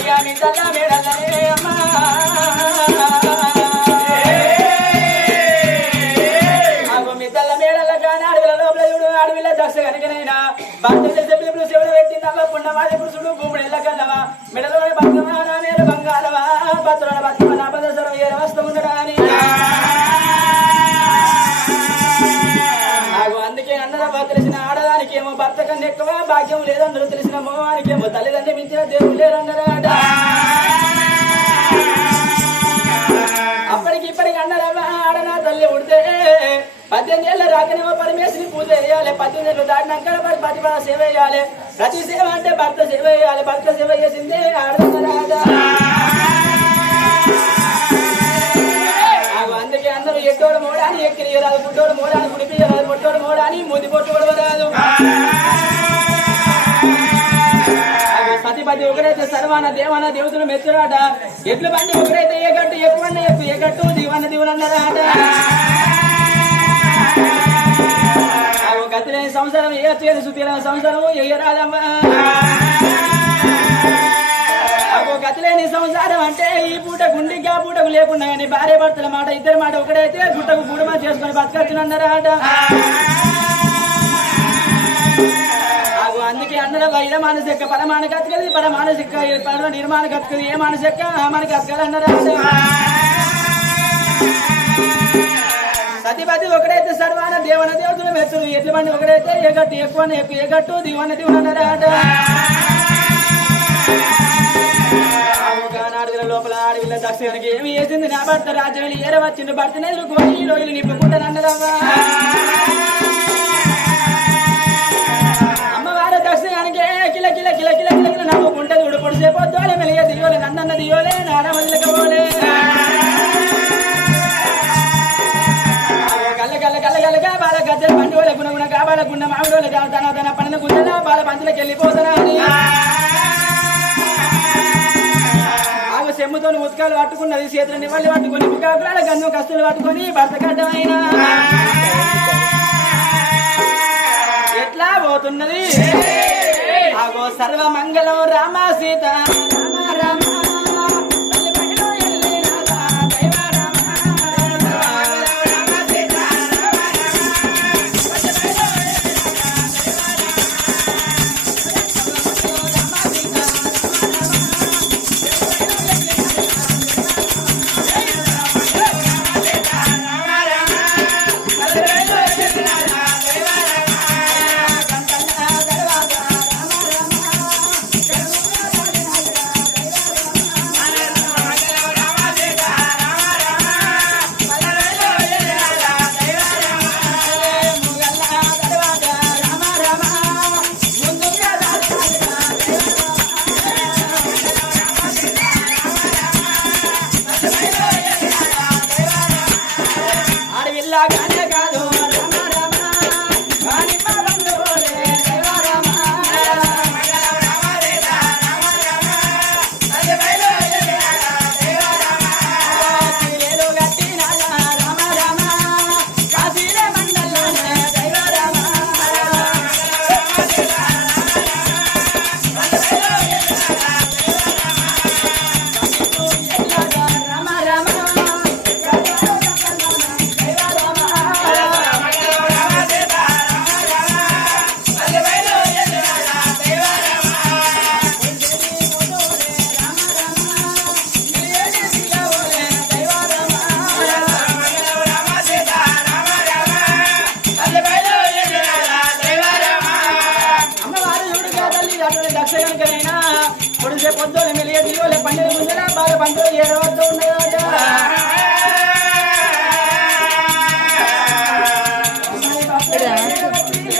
అయ్యా నిజల్లా మేడల్లే అమ్మా. అగో మిద్దల మేడల కానీ అడవిల లోపల చూడు అడవిలో దక్ష కనుకనైనా ఎక్కువ భాగ్యం లేదందరూ తెలిసిన మగవానికి ఏమో తల్లిదండ్రి మించిన దేవుడు లేరన్నారట అప్పటికి ఇప్పటికి అన్నారవ్వా ఆడనా తల్లి ఉడితే పద్దెనిమిది ఏళ్ళ రాకనేమో పరమేశ్వరి పూజ చేయాలి పద్దెనిమిది ఏళ్ళు దాటినాక మరి పది పద సేవ చేయాలి. ప్రతి సేవ అంటే భర్త సేవ చేయాలి భర్త సేవ చేసింది ఆడదన్నారాట. అందుకే అందరూ ఎట్టోడు మోడాని ఎక్కిరియరాదు గుడ్డోడు మోడాని కుడిపియరాదు పొట్టోడు మోడాని ముది పొట్టు దేవాన దేవాన దేవతలు మెచ్చురాట. ఎట్లు బండి ఒకరైతే ఏ గట్టు ఎక్కువ ఎక్కువ ఏ గట్టు దీవన్న దీవనన్నారాట గతిలేని సంవత్సరం ఏ చేయని సుతీరని సంవత్సరం ఎయ్యరాదమ్మా అగో గతిలేని సంసారం అంటే ఈ పూట గుండికి ఆ పూటకు లేకుండా కానీ భార్య భర్తల మాట ఇద్దరి మాట ఒకడైతే గుట్టకు గుడుమా చేసుకొని బతకచ్చునన్నారాట అందుకే అందుకే అన్నల వైర మానసిక పరమాన కతకది పరమానసిక పర నిర్మాణ కతకది ఏ మానసిక ఆ మన అన్నారు సతిపతి ఒకడైతే సర్వాన దేవన దేవతలు మెచ్చుడు ఎట్ల బండి ఒకడైతే ఏ గట్టు ఎక్కువ ఎక్కువ ఏ గట్టు దివన్న లోపల ఆడవిల్ల దక్షిణకి ఏమి వేసింది నా భర్త రాజ్యం ఏర వచ్చింది భర్తను ఎదుర్కొని ఈ రోజులు గద్దెల పండి వాళ్ళ గుణ గుణ గాబాల గుండ మామిడి వాళ్ళ తన తన పడిన గుండెల బాల పంచులకు వెళ్ళిపోతున్నా అని ఆమె సెమ్ముతో ఉతకాలు పట్టుకున్నది చేతులు నివల్లి పట్టుకుని ముఖాకులాల గన్ను కస్తులు పట్టుకొని భర్త గడ్డమైన ఎట్లా పోతున్నది? ఆగో సర్వమంగళం రామ సీత. బాధ పంటలు ఏడవద్దు ఉన్నాయట.